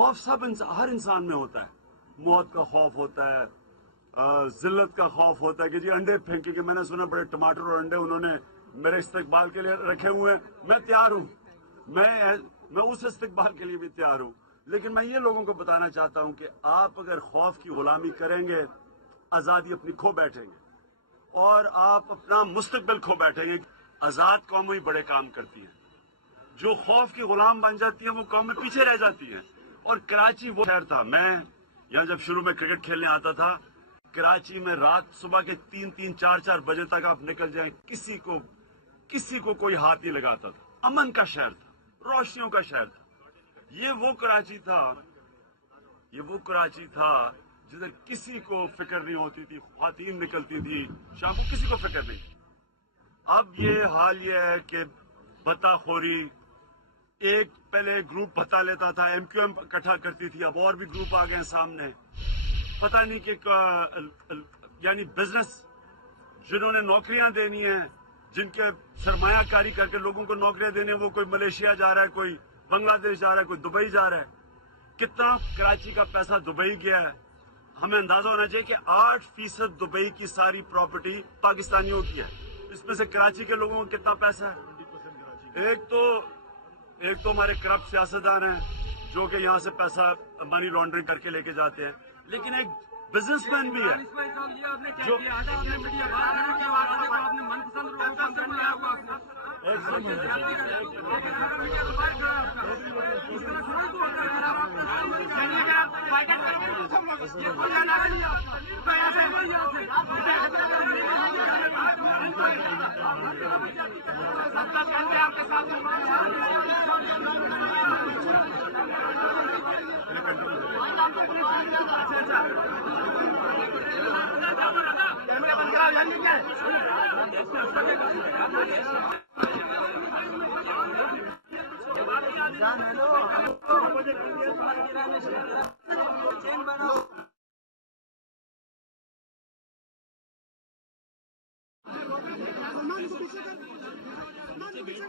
خوف ہر انسان میں ہوتا ہے. موت کا خوف ہوتا ہے, ذلت کا خوف ہوتا ہے کہ جی انڈے پھینکیں گے. میں نے سنا بڑے ٹماٹر اور انڈے انہوں نے میرے استقبال کے لیے رکھے ہوئے ہیں. میں تیار ہوں, میں اس استقبال کے لیے بھی تیار ہوں. لیکن میں یہ لوگوں کو بتانا چاہتا ہوں کہ آپ اگر خوف کی غلامی کریں گے, آزادی اپنی کھو بیٹھیں گے اور آپ اپنا مستقبل کھو بیٹھیں گے. آزاد قومیں بڑے کام کرتی ہیں, جو خوف کی غلام بن جاتی ہیں وہ قومیں پیچھے رہ جاتی ہیں. اور کراچی وہ شہر تھا, میں یہاں جب شروع میں کرکٹ کھیلنے آتا تھا, کراچی میں رات صبح کے 3-3, 4-4 بجے تک آپ نکل جائیں, کسی کو کوئی ہاتھ نہیں لگاتا تھا. امن کا شہر تھا, روشنیوں کا شہر تھا. یہ وہ کراچی تھا جدھر کسی کو فکر نہیں ہوتی تھی. خواتین نکلتی تھی شام کو, کسی کو فکر نہیں. اب یہ حال یہ ہے کہ بتا خوری, ایک پہلے گروپ بتا لیتا تھا, ایم کیو ایم اکٹھا کرتی تھی, اب اور بھی گروپ آ گئے ہیں سامنے. پتہ نہیں کہ یعنی بزنس جنہوں نے نوکریاں دینی ہیں, جن کے سرمایہ کاری کر کے لوگوں کو نوکریاں دینے, وہ کوئی ملیشیا جا رہا ہے, کوئی بنگلہ دیش جا رہا ہے, کوئی دبئی جا رہا ہے. کتنا کراچی کا پیسہ دبئی گیا ہے. ہمیں اندازہ ہونا چاہیے کہ 8% دبئی کی ساری پراپرٹی پاکستانیوں کی ہے. اس میں سے کراچی کے لوگوں کو کتنا پیسہ ہے؟ ایک تو ہمارے کرپٹ سیاستدان ہیں جو کہ یہاں سے پیسہ منی لانڈرنگ کر کے لے کے جاتے ہیں, لیکن ایک بزنس مین بھی ہے جو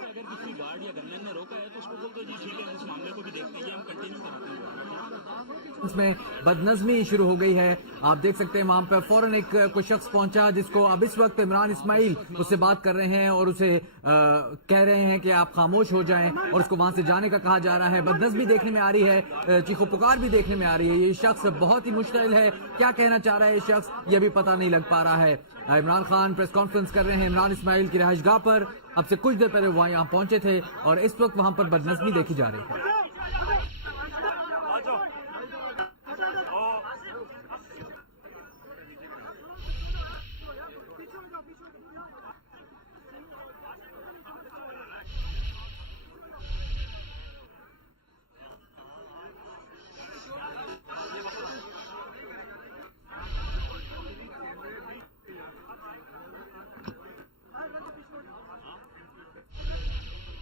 اگر کسی گارڈ یا گنمین نے روکا ہے تو اس کو بول دو جی ٹھیک ہے, اس معاملے کو بھی دیکھتے ہیں, ہم کنٹینیو کراتے ہیں. اس میں بدنظمی شروع ہو گئی ہے. آپ دیکھ سکتے ہیں وہاں پر فوراً کوئی شخص پہنچا جس کو اب اس وقت عمران اسماعیل اس سے بات کر رہے ہیں اور اسے کہہ رہے ہیں کہ آپ خاموش ہو جائیں, اور اس کو وہاں سے جانے کا کہا جا رہا ہے. بدنظمی دیکھنے میں آ رہی ہے, چیخو پکار بھی دیکھنے میں آ رہی ہے. یہ شخص بہت ہی مشتعل ہے, کیا کہنا چاہ رہا ہے یہ شخص یہ بھی پتہ نہیں لگ پا رہا ہے. عمران خان پریس کانفرنس کر رہے ہیں عمران اسماعیل کی رہائش گاہ پر. اب سے کچھ دیر پہلے وہ یہاں پہنچے تھے اور اس وقت وہاں پر بدنظمی دیکھی جا رہی ہے.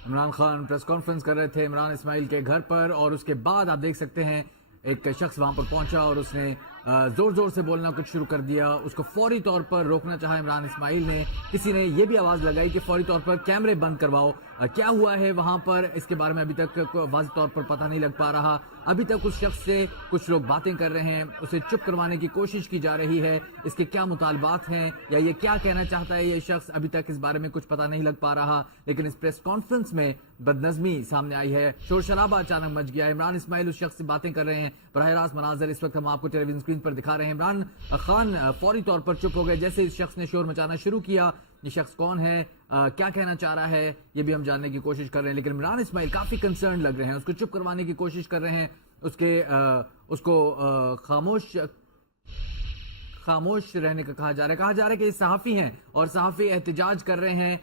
عمران خان پریس کانفرنس کر رہے تھے عمران اسماعیل کے گھر پر, اور اس کے بعد آپ دیکھ سکتے ہیں ایک شخص وہاں پر پہنچا اور اس نے زور زور سے بولنا کچھ شروع کر دیا. اس کو فوری طور پر روکنا چاہا عمران اسماعیل نے. کسی نے یہ بھی آواز لگائی کہ فوری طور پر کیمرے بند کرواؤ. کیا ہوا ہے وہاں پر اس کے بارے میں ابھی تک واضح طور پر پتہ نہیں لگ پا رہا. ابھی تک اس شخص سے کچھ لوگ باتیں کر رہے ہیں, اسے چپ کروانے کی کوشش کی جا رہی ہے. اس کے کیا مطالبات ہیں یا یہ کیا کہنا چاہتا ہے یہ شخص, ابھی تک اس بارے میں کچھ پتہ نہیں لگ پا رہا. لیکن اس پریس کانفرنس میں بدنظمی سامنے آئی ہے, شور شرابہ اچانک مچ گیا. عمران اسماعیل اس شخص سے باتیں کر رہے ہیں. براہ راست مناظر اس وقت ہم آپ کو ٹیلی ویژن اسکرین پر دکھا رہے ہیں. عمران خان فوری طور پر چپ ہو گئے جیسے اس شخص نے شور مچانا شروع کیا. یہ شخص کون ہے, کیا کہنا چاہ رہا ہے, یہ بھی ہم جاننے کی کوشش کر رہے ہیں. لیکن عمران اسماعیل کافی کنسرن لگ رہے ہیں, اس کو چپ کروانے کی کوشش کر رہے ہیں. اس کو خاموش رہنے کا کہا جا رہا ہے کہ یہ صحافی ہیں اور صحافی احتجاج کر رہے ہیں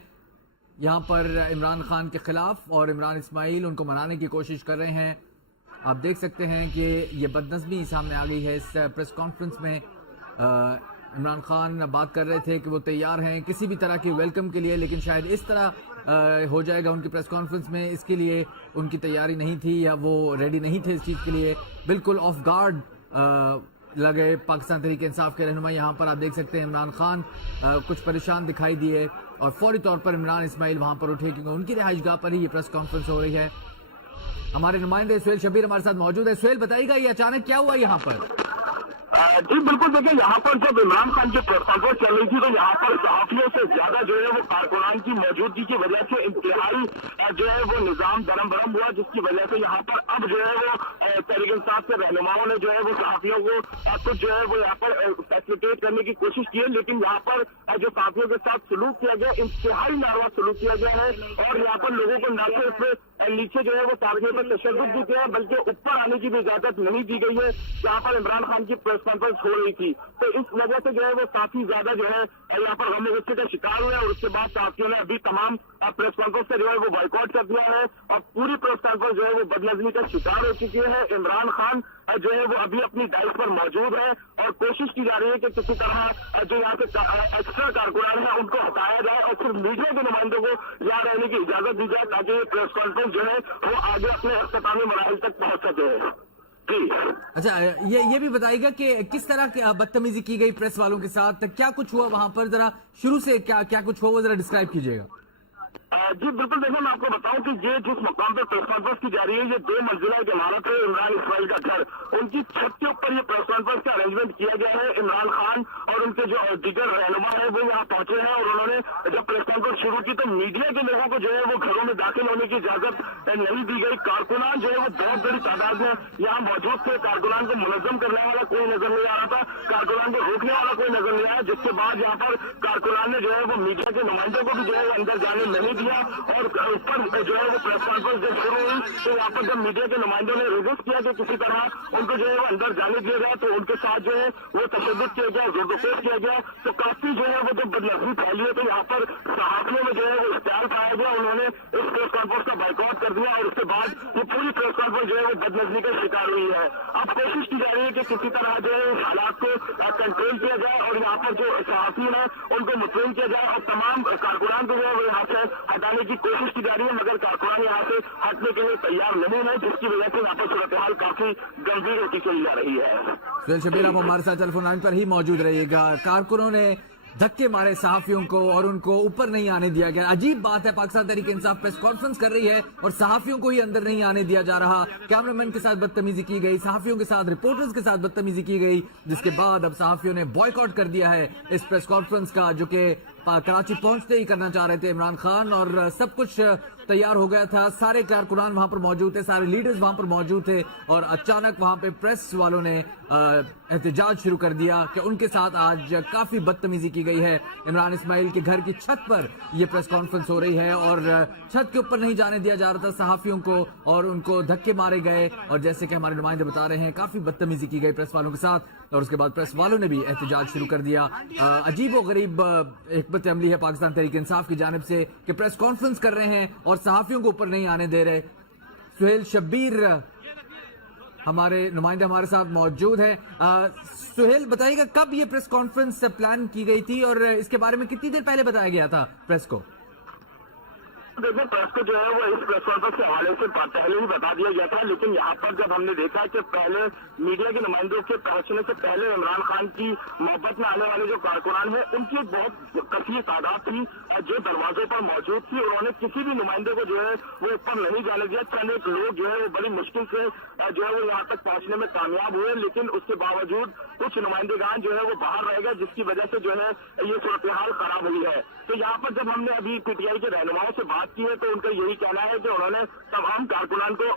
یہاں پر عمران خان کے خلاف, اور عمران اسماعیل ان کو منانے کی کوشش کر رہے ہیں. آپ دیکھ سکتے ہیں کہ یہ بدنظمی سامنے آ گئی ہے اس پریس کانفرنس میں. عمران خان بات کر رہے تھے کہ وہ تیار ہیں کسی بھی طرح کی ویلکم کے لیے, لیکن شاید اس طرح ہو جائے گا ان کی پریس کانفرنس میں, اس کے لیے ان کی تیاری نہیں تھی یا وہ ریڈی نہیں تھے اس چیز کے لیے. بالکل آف گارڈ لگے پاکستان تحریک انصاف کے رہنما. یہاں پر آپ دیکھ سکتے ہیں عمران خان کچھ پریشان دکھائی دیے اور فوری طور پر عمران اسماعیل وہاں پر اٹھے کیونکہ ان کی رہائش گاہ پر ہی یہ پریس کانفرنس ہو رہی ہے. हमारे नुमाइंदे सुहेल शब्बीर हमारे साथ मौजूद है। सुहेल, बताइएगा ये अचानक क्या हुआ यहाँ पर? जी बिल्कुल, देखिए यहाँ पर जब इमरान खान की प्रेस कॉन्फ्रेंस चल रही थी तो यहाँ पर सहाफियों से ज्यादा जो है वो कारकुनान की मौजूदगी की वजह से इंतहाई जो है वो निजाम दरम बरम हुआ, जिसकी वजह से यहाँ पर अब जो है वो तहरीक इंसाफ के रहनुमाओं ने जो है वो सहाफियों को कुछ जो है वो यहाँ पर फैसिलिटेट करने की कोशिश की है, लेकिन यहाँ पर जो सहाफियों के साथ सलूक किया गया, इंतहाई नारवा सलूक किया गया है। और यहाँ पर लोगों को न सिर्फ नीचे जो है वो सार्वजनिक पर तशद्दुद भी किया है, बल्कि ऊपर आने की भी इजाजत नहीं दी गई है जहाँ पर इमरान खान की प्रेस कॉन्फ्रेंस हो रही थी। तो इस वजह से जो है वो काफी ज्यादा जो है यहाँ पर गम गुस्से का शिकार हुआ है। और उसके बाद साथियों ने अभी तमाम प्रेस कॉन्फ्रेंस से जो है वो बॉयकॉट कर दिया है और पूरी प्रेस कॉन्फ्रेंस जो है वो बदनज़मी का शिकार हो चुकी है। इमरान खान जो है वो अभी अपनी डाइट पर मौजूद है और कोशिश की जा रही है कि किसी तरह जो यहाँ से एक्स्ट्रा कारकुनान है उनको हटाया जाए और सिर्फ मीडिया के नुमाइंदों को यहाँ रहने की इजाजत दी जाए ताकि ये प्रेस कॉन्फ्रेंस जो है वो आगे अपने अख्तामी मराहिल तक पहुंच सके। जी अच्छा, ये भी बताइएगा कि किस तरह की बदतमीजी की गई प्रेस वालों के साथ, क्या कुछ हुआ वहां पर? जरा शुरू से क्या कुछ हुआ वो जरा डिस्क्राइब कीजिएगा। जी बिल्कुल, देखिए मैं आपको बताऊं कि ये जिस मुकाम पर प्रेस कॉन्फ्रेंस की जा रही है ये 2 मंजिला की इमारत है, इमरान इस्माइल का घर, उनकी छत के ऊपर ये प्रेस कॉन्फ्रेंस का अरेंजमेंट किया गया है। इमरान खान और उनके जो दीगर रहनुमा है वो यहाँ पहुंचे हैं और उन्होंने जब प्रेस कॉन्फ्रेंस शुरू की तो मीडिया के लोगों को जो है वो घरों में दाखिल होने की इजाजत नहीं दी गई। कारकुनान जो है वो बहुत बड़ी तादाद में यहाँ मौजूद थे, कारकुनान को मुनज़्ज़म करने वाला कोई नजर नहीं आ रहा था, कारकुनान को रोकने वाला कोई नजर नहीं आया, जिसके बाद यहाँ पर कारकुनान ने जो है वो मीडिया के नुमाइंदों को भी जो है वो अंदर जाने नहीं दिया। और ऊपर जो है वो प्रेस कॉन्फ्रेंस जब शुरू हुई तो यहाँ पर जब मीडिया के नुमाइंदों ने रिक्वेस्ट किया कि किसी तरह उनको जो है वो अंदर जाने दिया जाए तो उनके साथ जो है वो तशद्दुद किया गया, जोरदोपेश किया गया। तो काफी जो है वो जब बदनज़मी फैली है तो यहाँ पर सहाफियों में जो है वो इश्तिहार पाया गया, उन्होंने इस प्रेस कॉन्फ्रेंस का बाइकआउट कर दिया और उसके बाद ये पूरी प्रेस कॉन्फ्रेंस जो है वो बदनज़मी का शिकार हुई है। अब कोशिश की जा रही है कि किसी तरह जो है हालात को कंट्रोल किया जाए और यहाँ पर जो सहाफी है उनको मुतमईन किया जाए और तमाम कारकुनान को जो है वो यहाँ से हटाने की कोशिश की जा रही है, मगर कारकुनान यहाँ से हटने के लिए तैयार नहीं है, जिसकी वजह से यहाँ पर सूरत हाल काफी गंभीर होती चली जा रही है। सुहेल शब्बीर, आप हमारे साथ टेलीफोन लाइन पर ही मौजूद रहिएगा। कारकुनों ने धक्के मारे सहाफियों को और उनको ऊपर नहीं आने दिया गया। अजीब बात है, पाकिस्तान तहरीक इंसाफ प्रेस कॉन्फ्रेंस कर रही है और सहाफियों को ही अंदर नहीं आने दिया जा रहा। कैमरामैन के साथ बदतमीजी की गई, सहाफियों के साथ, रिपोर्टर्स के साथ बदतमीजी की गई, जिसके बाद अब सहाफियों ने बॉयकॉट कर दिया है इस प्रेस कॉन्फ्रेंस का, जो कि कराची पहुंचते ही करना चाह रहे थे इमरान खान। और सब कुछ तैयार हो गया था, सारे कारकुनान वहां पर मौजूद थे, सारे लीडर्स वहां पर मौजूद थे और अचानक वहां पे प्रेस वालों ने एहतजाज शुरू कर दिया कि उनके साथ आज काफी बदतमीजी की गई है। इमरान इस्माइल के घर की छत पर यह प्रेस कॉन्फ्रेंस हो रही है और छत के ऊपर नहीं जाने दिया जा रहा था सहाफियों को और उनको धक्के मारे गए और जैसे कि हमारे नुमाइंदे बता रहे हैं काफी बदतमीजी की गई प्रेस वालों के साथ और उसके बाद प्रेस वालों ने भी एहतजाज शुरू कर दिया। अजीब व गरीब हिकमत अमली है पाकिस्तान तहरीक इंसाफ की जानिब से कि प्रेस कॉन्फ्रेंस कर रहे हैं और सहाफियों को ऊपर नहीं आने दे रहे। सुहेल शब्बीर हमारे नुमाइंदे हमारे साथ मौजूद है। सुहेल, बताइएगा कब ये प्रेस कॉन्फ्रेंस प्लान की गई थी और इसके बारे में कितनी देर पहले बताया गया था प्रेस को? देखिए, प्रेस को जो है वो इस प्रेस कॉन्फ्रेंस के हवाले से पहले ही बता दिया गया था, लेकिन यहाँ पर जब हमने देखा कि पहले मीडिया के नुमाइंदों के पहुंचने से पहले इमरान खान की मोहब्बत में आने वाले जो कारकुनान है उनकी एक बहुत कसीर तादाद थी जो दरवाजे पर मौजूद थी। उन्होंने किसी भी नुमाइंदे को जो है वो ऊपर नहीं जाने दिया। चंद एक लोग जो है वो बड़ी मुश्किल से जो है वो यहाँ तक पहुंचने में कामयाब हुए, लेकिन उसके बावजूद कुछ नुमाइंदेगान जो है वो बाहर रह गए, जिसकी वजह से जो है ये सूरत हाल खराब हुई है। तो यहाँ पर जब हमने अभी पीटीआई के रहनुमाओं से बात की है तो उनका यही कहना है कि उन्होंने तमाम कारकुनान को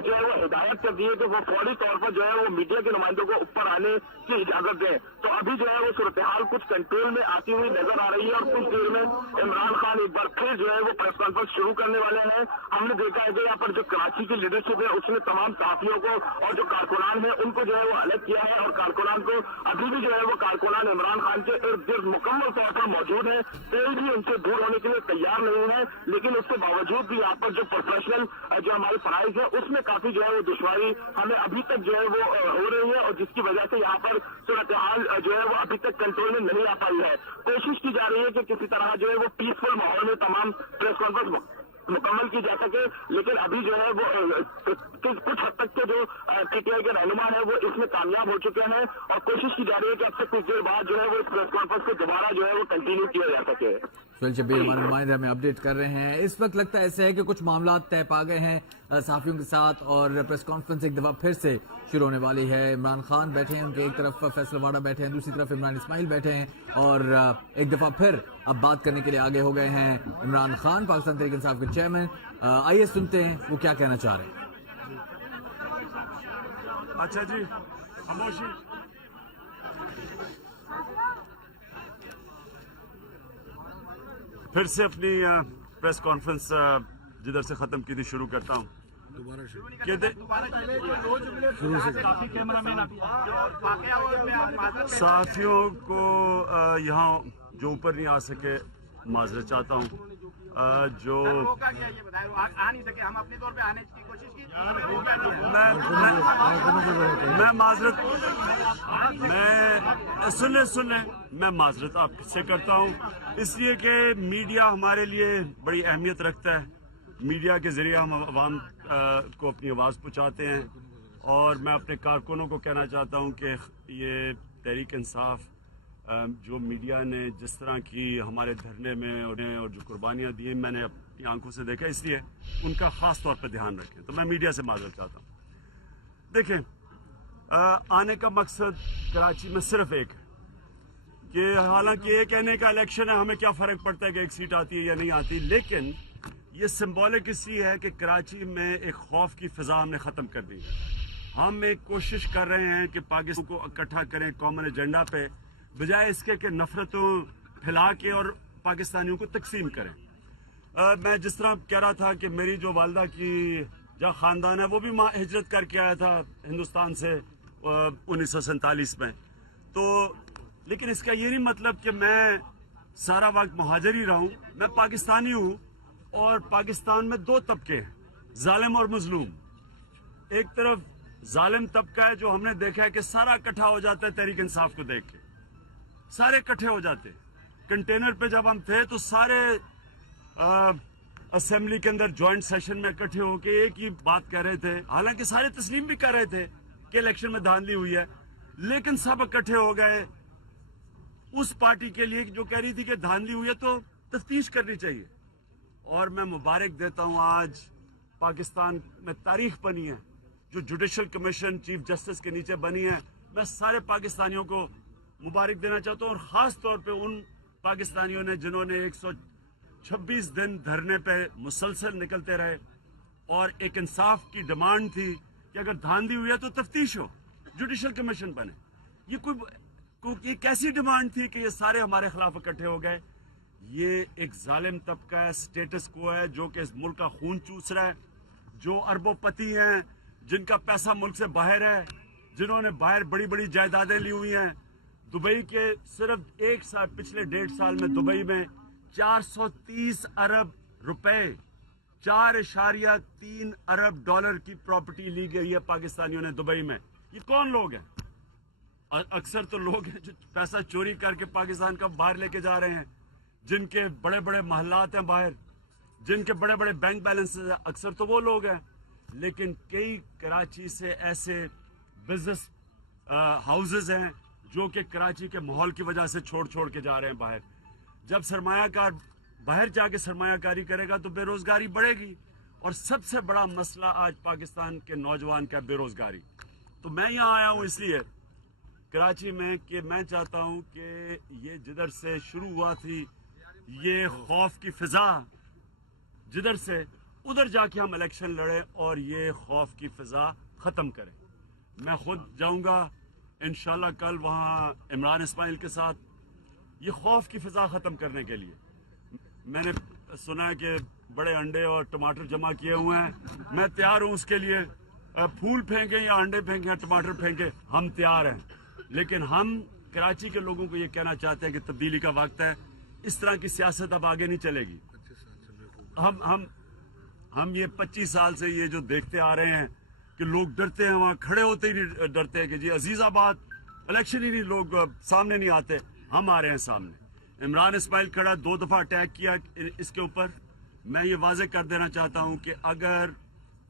जो है वो हिदायत कर दी है कि वो फौरी तौर पर जो है वो मीडिया के नुमाइंदों को ऊपर आने की इजाजत दें। तो अभी जो है वो सूरत हाल कुछ कंट्रोल में आती हुई नजर आ रही है और कुछ देर में इमरान खान एक बार फिर जो है वो प्रेस कॉन्फ्रेंस शुरू करने वाले हैं। हमने देखा है कि यहाँ पर जो कराची की लीडरशिप है उसने तमाम सहाफियों को और जो कारकुनान है उनको जो है वो अलग किया है और कारकुनान को अभी भी जो है वो कारकुनान इमरान खान के इर्द गिर्द मुकम्मल तौर पर मौजूद है, कोई भी उनसे दूर होने के लिए तैयार नहीं है। लेकिन उसके बावजूद भी यहाँ पर जो प्रोफेशनल जो हमारी फराइज है उसमें काफी जो है वो दुश्वारी हमें अभी तक जो है वो हो रही है और जिसकी वजह से यहाँ पर सूरत हाल जो है वो अभी तक कंट्रोल में नहीं आ पाई है। कोशिश की जा रही है कि किसी तरह जो है वो पीसफुल माहौल में तमाम प्रेस कॉन्फ्रेंस मुकम्मल की जा सके, लेकिन अभी जो है वो कुछ हद तक के जो पीटीआई के रहनुमा है वो इसमें कामयाब हो चुके हैं और कोशिश की जा रही है कि अब से कुछ देर बाद जो है वो इस प्रेस कॉन्फ्रेंस को दोबारा जो है वो कंटिन्यू किया जा सके। सुहेल शब्बीर हमारे नुमाइंदे हमें अपडेट कर रहे हैं। इस वक्त लगता है ऐसे है कि कुछ मामला तय पा गए हैं सहाफियों के साथ और प्रेस कॉन्फ्रेंस एक दफा फिर से शुरू होने वाली है। इमरान खान बैठे हैं, उनके एक तरफ फैसल वाडा बैठे हैं, दूसरी तरफ इमरान इस्माइल बैठे हैं और एक दफा फिर अब बात करने के लिए आगे हो गए हैं इमरान खान, पाकिस्तान तहरीक इंसाफ के चेयरमैन। आइए सुनते हैं वो क्या कहना चाह रहे हैं। अच्छा जी, खामोशी। फिर से अपनी प्रेस कॉन्फ्रेंस जिधर से खत्म की थी शुरू करता हूँ। साथियों को यहाँ जो ऊपर नहीं आ सके माजरत चाहता हूँ। जो आ नहीं सके, हम अपने तौर पे आने की कोशिश की। मैं माजरत सुन ले मैं माजरत आपसे करता हूँ, इसलिए कि मीडिया हमारे लिए बड़ी अहमियत रखता है। मीडिया के जरिए हम आवाम को अपनी आवाज़ पहुँचाते हैं और मैं अपने कारकुनों को कहना चाहता हूँ कि ये तहरीक इंसाफ जो मीडिया ने जिस तरह की हमारे धरने में और जो कुर्बानियाँ दी मैंने अपनी आंखों से देखा, इसलिए उनका ख़ास तौर पर ध्यान रखें। तो मैं मीडिया से माजरत चाहता हूँ। देखें, आने का मकसद कराची में सिर्फ एक है कि हालांकि ये कहने का इलेक्शन है, हमें क्या फ़र्क पड़ता है कि एक सीट आती है या नहीं आती, लेकिन ये सिंबॉलिक इसलिए है कि कराची में एक खौफ की फ़िज़ा हमने ख़त्म कर दी है। हम एक कोशिश कर रहे हैं कि पाकिस्तान को इकट्ठा करें कॉमन एजेंडा पे, बजाय इसके कि नफरतों फैला के और पाकिस्तानियों को तकसीम करें। मैं जिस तरह कह रहा था कि मेरी जो वालदा की जो ख़ानदान है वो भी हिजरत करके आया था हिंदुस्तान से 1947 में। तो लेकिन इसका ये नहीं मतलब कि मैं सारा वक्त मुहाजिर ही रहा हूँ। मैं पाकिस्तानी हूँ और पाकिस्तान में दो तबके हैं, जालिम और मजलूम। एक तरफ जालिम तबका है जो हमने देखा है कि सारा इकट्ठा हो जाता है तहरीक इंसाफ को देख के, सारे इकट्ठे हो जाते। कंटेनर पे जब हम थे तो सारे असेंबली के अंदर जॉइंट सेशन में इकट्ठे होके एक ही बात कह रहे थे, हालांकि सारे तस्लीम भी कर रहे थे कि इलेक्शन में धांधली हुई है, लेकिन सब इकट्ठे हो गए उस पार्टी के लिए जो कह रही थी कि धांधली हुई है तो तफ्तीश करनी चाहिए। और मैं मुबारक देता हूं, आज पाकिस्तान में तारीख बनी है जो जुडिशल कमीशन चीफ जस्टिस के नीचे बनी है। मैं सारे पाकिस्तानियों को मुबारक देना चाहता हूं और ख़ास तौर पे उन पाकिस्तानियों ने जिन्होंने 126 दिन धरने पे मुसलसल निकलते रहे और एक इंसाफ की डिमांड थी कि अगर धांधली हुई है तो तफ्तीश हो, जुडिशल कमीशन बने। ये कैसी डिमांड थी कि ये सारे हमारे खिलाफ इकट्ठे हो गए। ये एक जालिम तबका है, स्टेटस को है जो कि इस मुल्क का खून चूस रहा है, जो अरबोपति हैं, जिनका पैसा मुल्क से बाहर है, जिन्होंने बाहर बड़ी बड़ी जायदादें ली हुई हैं। दुबई के सिर्फ एक साल, पिछले 1.5 साल में दुबई में 430 अरब रुपए, 4.3 अरब डॉलर की प्रॉपर्टी ली गई है पाकिस्तानियों ने दुबई में। ये कौन लोग हैं? अक्सर तो लोग हैं जो पैसा चोरी करके पाकिस्तान का बाहर लेके जा रहे हैं, जिनके बड़े बड़े महल्लात हैं बाहर, जिनके बड़े बड़े बैंक बैलेंसेस हैं, अक्सर तो वो लोग हैं। लेकिन कई कराची से ऐसे बिजनेस हाउसेस हैं जो कि कराची के माहौल की वजह से छोड़ के जा रहे हैं बाहर। जब सरमायाकार बाहर जाके सरमायाकारी करेगा तो बेरोजगारी बढ़ेगी और सबसे बड़ा मसला आज पाकिस्तान के नौजवान का बेरोजगारी। तो मैं यहाँ आया हूँ इसलिए कराची में कि मैं चाहता हूँ कि ये जिधर से शुरू हुआ थी ये खौफ की फिजा, जिधर से उधर जाके हम इलेक्शन लड़े और ये खौफ की फिजा ख़त्म करें। मैं खुद जाऊँगा इंशाल्लाह कल वहाँ इमरान इस्माइल के साथ ये खौफ की फिजा ख़त्म करने के लिए। मैंने सुना है कि बड़े अंडे और टमाटर जमा किए हुए हैं, मैं तैयार हूँ उसके लिए। फूल फेंकें या अंडे फेंकें या टमाटर फेंकें, हम तैयार हैं। लेकिन हम कराची के लोगों को ये कहना चाहते हैं कि तब्दीली का वक्त है। इस तरह की सियासत अब आगे नहीं चलेगी। हम ये 25 साल से ये जो देखते आ रहे हैं कि लोग डरते हैं, वहाँ खड़े होते ही नहीं डरते हैं कि जी अजीजाबाद इलेक्शन ही नहीं, लोग सामने नहीं आते। हम आ रहे हैं सामने। इमरान इस्माइल खड़ा 2 दफ़ा अटैक किया इसके ऊपर। मैं ये वाजे कर देना चाहता हूँ कि अगर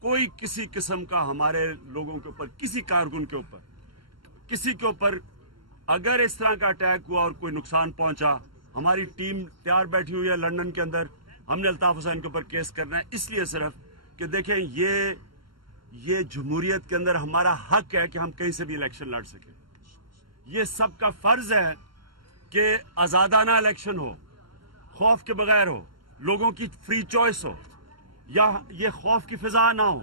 कोई किसी किस्म का हमारे लोगों के ऊपर, किसी कारकुन के ऊपर, किसी के ऊपर अगर इस तरह का अटैक हुआ और कोई नुकसान पहुंचा, हमारी टीम तैयार बैठी हुई है लंदन के अंदर। हमने अल्ताफ हुसैन के ऊपर केस करना है, इसलिए सिर्फ कि देखें ये जमहूरियत के अंदर हमारा हक है कि हम कहीं से भी इलेक्शन लड़ सकें। ये सबका फर्ज है कि आजादाना इलेक्शन हो, खौफ के बगैर हो, लोगों की फ्री चॉइस हो, या ये खौफ की फिजा ना हो।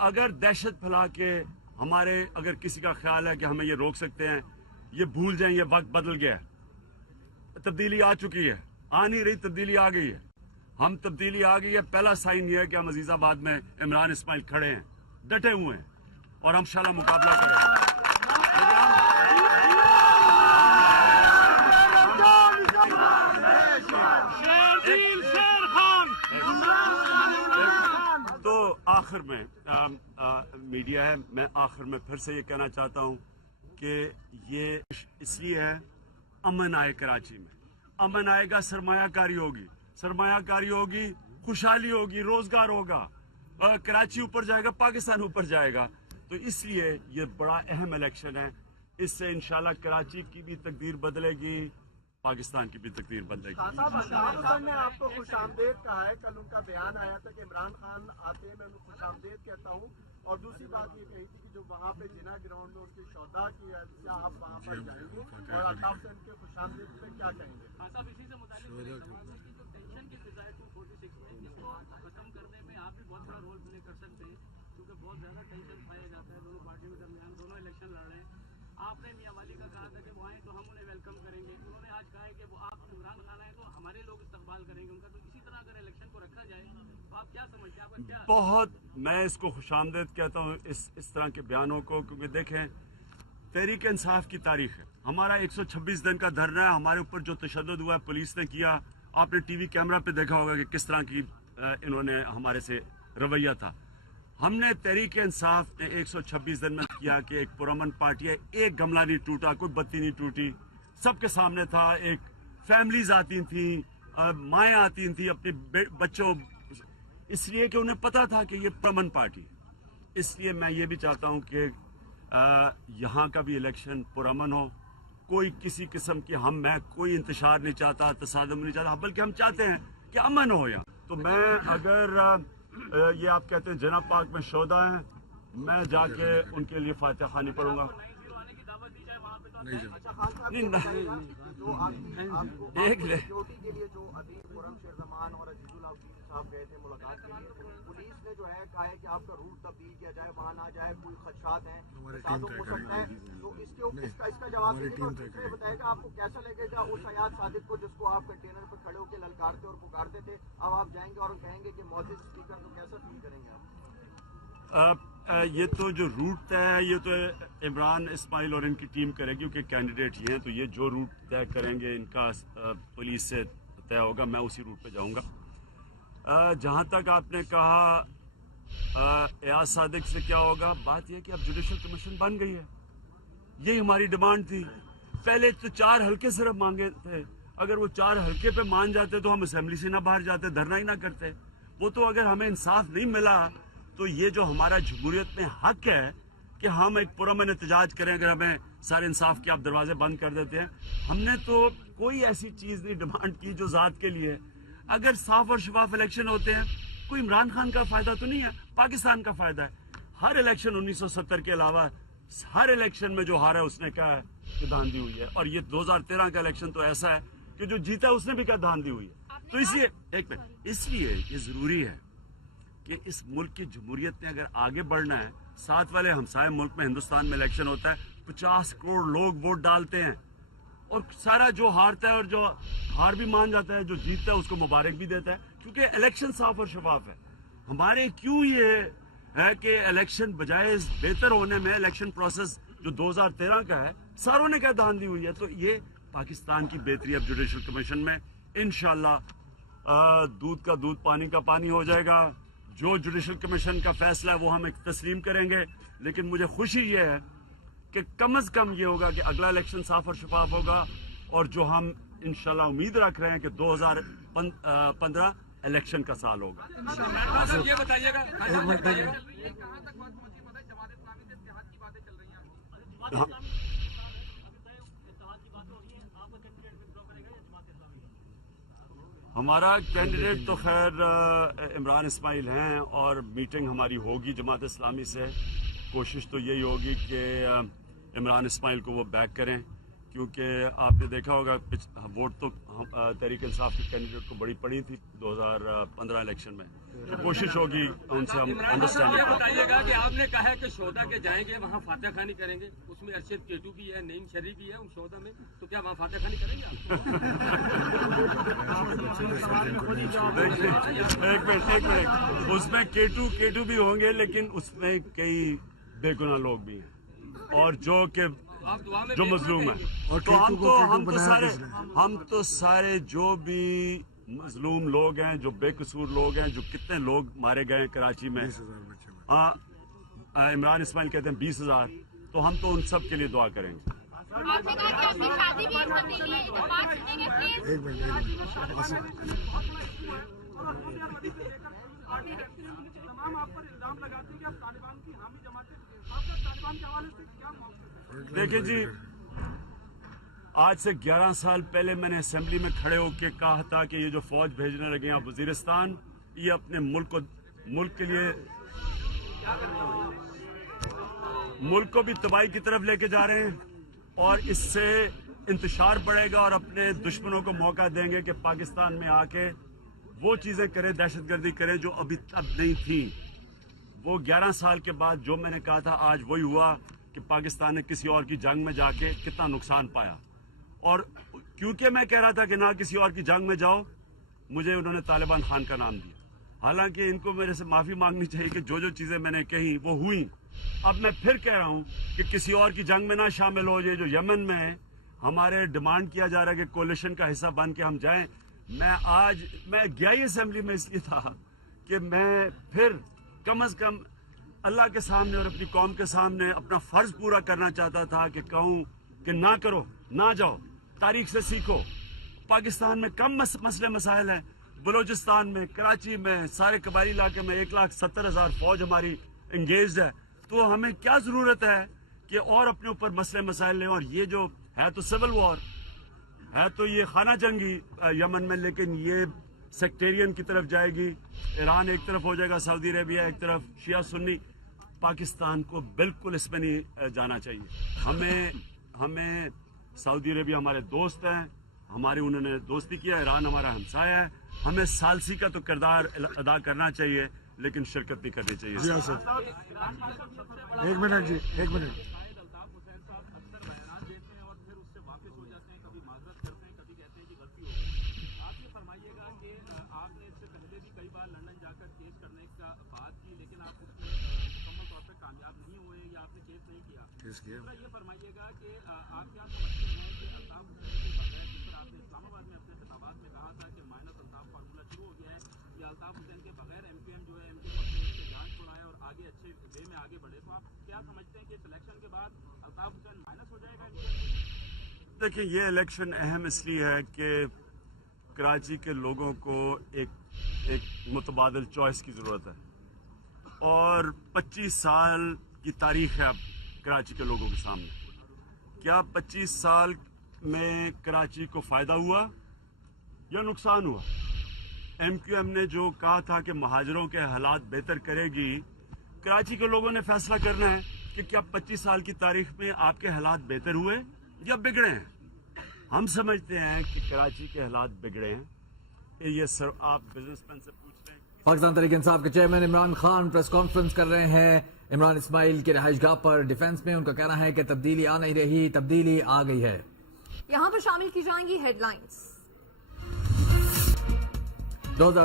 अगर दहशत फैला के हमारे अगर किसी का ख्याल है कि हमें ये रोक सकते हैं, ये भूल जाएं ये वक्त बदल गया है, तब्दीली आ चुकी है, आ नहीं रही तब्दीली आ गई है। हम तब्दीली आ गई है, पहला साइन ये है कि हम अजीजाबाद में इमरान इस्माइल खड़े हैं, डटे हुए हैं और हम इंशाल्लाह मुकाबला करेंगे। तो आखिर में मीडिया है, मैं आखिर में फिर से ये कहना चाहता हूँ कि ये इसलिए है अमन आए कराची में, अमन आएगा सरमायाकारी होगी, सरमायाकारी होगी, खुशहाली होगी, रोजगार होगा, कराची ऊपर जाएगा, पाकिस्तान ऊपर जाएगा। तो इसलिए ये बड़ा अहम इलेक्शन है, इससे इंशाल्लाह कराची की भी तकदीर बदलेगी, पाकिस्तान की भी तकदीर बदलेगी। साहब अल्ताफ हुसैन ने आपको खुशामदेद कहा है, कल उनका बयान आया था कि इमरान खान आते हैं मैं उनको खुशामदेद कहता हूँ, और दूसरी बात ये कही थी कि जो वहाँ पे जिना ग्राउंड में उनकी शौदा की क्या आप वहाँ पर जाएंगे और अल्ताफ हुसैन के खुशामदेद पे क्या कहेंगे? साहब इसी से मुताल्लिक जो टेंशन की फिजा है 246 में, इसको खत्म करने में आप भी बहुत बड़ा रोल प्ले कर सकते हैं, क्योंकि बहुत ज्यादा टेंशन पाया जाता है दोनों पार्टियों के दरमियान, दोनों इलेक्शन लड़ रहे हैं। आपने मियां वाली का कहा था कि वो आए तो हम उन्हें वेलकम करेंगे, उन्होंने आज कहा है कि वो आप इमरान खान आए तो हमारे लोग इस्तकबाल करेंगे उनका। तो इसी तरह अगर इलेक्शन को रखा जाए तो आप क्या समझते हैं, आपका क्या? बहुत, मैं इसको खुशामदीद कहता हूँ इस तरह के बयानों को, क्योंकि देखें तहरीक इंसाफ की तारीख है, हमारा 126 दिन का धरना है, हमारे ऊपर जो तशद्दुद हुआ है पुलिस ने किया, आपने टीवी कैमरा पे देखा होगा कि किस तरह की इन्होंने हमारे से रवैया था। हमने तहरीक इंसाफ ने 126 दिन में किया कि एक पुरअमन पार्टी है, एक गमला नहीं टूटा, कोई बत्ती नहीं टूटी, सबके सामने था, एक फैमिलीज आती थी, माएँ आती थी अपने बच्चों, इसलिए कि उन्हें पता था कि ये पुरअमन पार्टी। इसलिए मैं ये भी चाहता हूँ कि यहाँ का भी इलेक्शन पुरअमन हो, कोई किसी किस्म की मैं कोई इंतशार नहीं चाहता, तसादम नहीं चाहता, बल्कि हम चाहते हैं कि अमन हो यहाँ। तो मैं अगर ये आप कहते हैं जना पाक में शोदा है, मैं जाके उनके लिए फातिहा खानी पढ़ूंगा। देख ले के लिए जो अभी खुर्रम शेर जमान और अजीजुल आफरीदी साहब गए थे मुलाकात के लिए, पुलिस ने जो है कहा है कि आपका रूट तब्दील किया जाए, वहाँ ना जाए, कोई खदशात हैं, फसादों हो सकता है, तो इसके ऊपर इसका जवाब दीजिएगा और दूसरे बताएगा आपको कैसा लगेगा उस हयात सादिक को जिसको आप कंटेनर पर खड़े होकर ललकारते और पुकारते थे, अब आप जाएंगे और कहेंगे कि मौजूद स्पीकर, तो कैसा फील करेंगे आप? ये तो जो रूट तय है ये तो इमरान इस्माइल और इनकी टीम करेगी, क्योंकि कैंडिडेट ये हैं, तो ये जो रूट तय करेंगे इनका पुलिस से तय होगा, मैं उसी रूट पे जाऊंगा। जहां तक आपने कहा एयाज सादिक से क्या होगा, बात यह कि अब जुडिशल कमीशन बन गई है, यही हमारी डिमांड थी। पहले तो 4 हल्के सिर्फ मांगे थे, अगर वो 4 हल्के पे मान जाते तो हम असेंबली से ना बाहर जाते, धरना ही ना करते। वो तो अगर हमें इंसाफ नहीं मिला तो ये जो हमारा जमहूरियत में हक है कि हम एक पुरअमन एहतजाज करें, अगर हमें सारे इंसाफ के आप दरवाजे बंद कर देते हैं। हमने तो कोई ऐसी चीज नहीं डिमांड की जो जात के लिए। अगर साफ और शफाफ इलेक्शन होते हैं, कोई इमरान खान का फायदा तो नहीं है, पाकिस्तान का फायदा है। हर इलेक्शन 1970 के अलावा हर इलेक्शन में जो हारा है उसने क्या है कि धांधली हुई है, और ये 2013 का इलेक्शन तो ऐसा है कि जो जीता है उसने भी क्या धांधली हुई है। तो इसलिए ये जरूरी है कि इस मुल्क की जमहूरियत में अगर आगे बढ़ना है, साथ वाले हमसाये मुल्क में हिंदुस्तान में इलेक्शन होता है, 50 करोड़ लोग वोट डालते हैं, और सारा जो हारता है और जो हार भी मान जाता है, जो जीतता है उसको मुबारक भी देता है, क्योंकि इलेक्शन साफ और शफाफ है। हमारे क्यों ये है कि इलेक्शन बजाय बेहतर होने में इलेक्शन प्रोसेस जो 2013 का है, सारों ने क्या धांधली हुई है। तो ये पाकिस्तान की बेहतरी अब जुडिशल कमीशन में इंशाल्लाह दूध का दूध पानी का पानी हो जाएगा। जो जुडिशल कमीशन का फैसला है वो हम तस्लीम करेंगे, लेकिन मुझे खुशी ये है कि कम से कम ये होगा कि अगला इलेक्शन साफ और शफाफ होगा, और जो हम इंशाल्लाह उम्मीद रख रहे हैं कि 2015 इलेक्शन का साल होगा। ये बताइएगा हाँ। ہمارا کینڈیڈیٹ تو خیر عمران اسماعیل ہیں اور میٹنگ ہماری ہوگی جماعت اسلامی سے. کوشش تو یہی ہوگی کہ عمران اسماعیل کو وہ بیک کریں کیونکہ آپ نے دیکھا ہوگا ووٹ تو تحریک انصاف کے کینڈیڈیٹ کو بڑی پڑی تھی 2015 الیکشن میں. کوشش ہوگی ان سے ہم یہ انڈرسٹینڈ. بتائیے گا کہ آپ نے کہا ہے کہ شہدا کے جائیں گے وہاں فاتح خانی کریں گے, اس میں ارشد کیٹو بھی ہے, نعیم شریف بھی ہے ان شہدا میں, تو کیا وہاں فاتح خانی کریں گے ایک منٹ اس میں کیٹو بھی ہوں گے لیکن اس میں کئی بے گناہ لوگ بھی ہیں اور جو مظلوم ہیں. تو ہم تو سارے جو بھی مظلوم لوگ ہیں, جو بے قصور لوگ ہیں, جو کتنے لوگ مارے گئے کراچی میں, ہاں عمران اسماعیل کہتے ہیں 20,000, تو ہم تو ان سب کے لیے دعا کریں گے. آپ نے کہا کہ آپ کی شادی بھی اس تبدیلی ہے, تو بات سنیں گے پلیز. تمام آپ پر الزام لگاتے ہیں کہ آپ طالبان کی حامی جماعتیں, آپ کا طالبان کے حوالے سے کیا موقف ہے؟ دیکھیں جی, آج سے 11 سال پہلے میں نے اسمبلی میں کھڑے ہو کے کہا تھا کہ یہ جو فوج بھیجنے لگے ہیں وزیرستان, یہ اپنے ملک کے لیے ملک کو بھی تباہی کی طرف لے کے جا رہے ہیں اور اس سے انتشار بڑھے گا اور اپنے دشمنوں کو موقع دیں گے کہ پاکستان میں آ کے وہ چیزیں کرے, دہشت گردی کرے جو ابھی تک نہیں تھی. وہ 11 سال کے بعد جو میں نے کہا تھا آج وہی ہوا کہ پاکستان نے کسی اور کی جنگ میں جا کے کتنا نقصان پایا. اور کیونکہ میں کہہ رہا تھا کہ نہ کسی اور کی جنگ میں جاؤ, مجھے انہوں نے طالبان خان کا نام دیا. حالانکہ ان کو میرے سے معافی مانگنی چاہیے کہ جو چیزیں میں نے کہی وہ ہوئی. اب میں پھر کہہ رہا ہوں کہ کسی اور کی جنگ میں نہ شامل ہو جائے. جو یمن میں ہے, ہمارے ڈیمانڈ کیا جا رہا ہے کہ کولیشن کا حصہ بن کے ہم جائیں. میں گیا ہی اسمبلی میں اس لیے تھا کہ میں پھر کم از کم اللہ کے سامنے اور اپنی قوم کے سامنے اپنا فرض پورا کرنا چاہتا تھا کہ کہوں کہ نہ کرو, نہ جاؤ, تاریخ سے سیکھو. پاکستان میں کم مسئلے مسائل ہیں, بلوچستان میں, کراچی میں, سارے قبائلی علاقے میں 1,70,000 فوج ہماری انگیجڈ ہے. تو ہمیں کیا ضرورت ہے کہ اور اپنے اوپر مسئلے مسائل لیں. اور یہ جو ہے تو سول وار ہے, تو یہ خانہ جنگی یمن میں, لیکن یہ سیکٹیرین کی طرف جائے گی. ایران ایک طرف ہو جائے گا, سعودی عربیہ ایک طرف, شیعہ سنی. پاکستان کو بالکل اس میں نہیں جانا چاہیے. ہمیں سعودی عربیہ ہمارے دوست ہیں, ہماری انہوں نے دوستی کیا. ایران ہمارا ہمسایہ ہے. ہمیں ثالثی کا تو کردار ادا کرنا چاہیے لیکن شرکت نہیں کرنی چاہیے. ایک منٹ جی, ایک منٹ. الطاف حسین صاحب اکثر بیانات دیتے ہیں اور پھر اس سے واپس ہو جاتے ہیں, کبھی معذرت کرتے ہیں, کبھی کہتے ہیں کہ غلطی ہو گئی. آپ یہ فرمائیے گا کہ آپ نے اس سے پہلے بھی کئی بار لندن جا کر کیس کرنے کا بات کی لیکن آپ اس میں مکمل طور پہ کامیاب نہیں ہوئے یا آپ نے کیس نہیں کیا. یہ فرمائیے گا کہ آپ کیا سمجھتے ہیں کہ الطاف حسین کے بغیر, جس پر آپ نے اسلام آباد میں اپنے خطابات میں کہا تھا کہ مائنس الطاف فارمولہ شروع ہو گیا ہے, یا الطاف حسین کے بغیر ایم کیو ایم جو ہے ایم کیو ایم سے جان چھوڑائے اور آگے اچھے وے میں آگے بڑھے, تو آپ کیا سمجھتے ہیں کہ سلیکشن کے بعد الطاف حسین مائنس ہو جائے گا؟ دیکھیں, یہ الیکشن اہم اس لیے ہے کہ کراچی کے لوگوں کو ایک متبادل چوائس کی ضرورت ہے. اور 25 سال کی تاریخ ہے اب کراچی کے لوگوں کے سامنے. کیا 25 سال میں کراچی کو فائدہ ہوا یا نقصان ہوا؟ ایم کیو ایم نے جو کہا تھا کہ مہاجروں کے حالات بہتر کرے گی, کراچی کے لوگوں نے فیصلہ کرنا ہے کہ کیا 25 سال کی تاریخ میں آپ کے حالات بہتر ہوئے یا بگڑے ہیں. ہم سمجھتے ہیں کہ کراچی کے حالات بگڑے ہیں. یہ سر آپ بزنس مین سے پوچھ رہے ہیں. پاکستان تحریک انصاف کے chairman Imran Khan press conference کر رہے ہیں عمران اسماعیل کی رہائش گاہ پر ڈیفنس میں. ان کا کہنا ہے کہ تبدیلی آ نہیں رہی, تبدیلی آ گئی ہے. یہاں پر شامل کی جائیں گی ہیڈ لائنز. 2000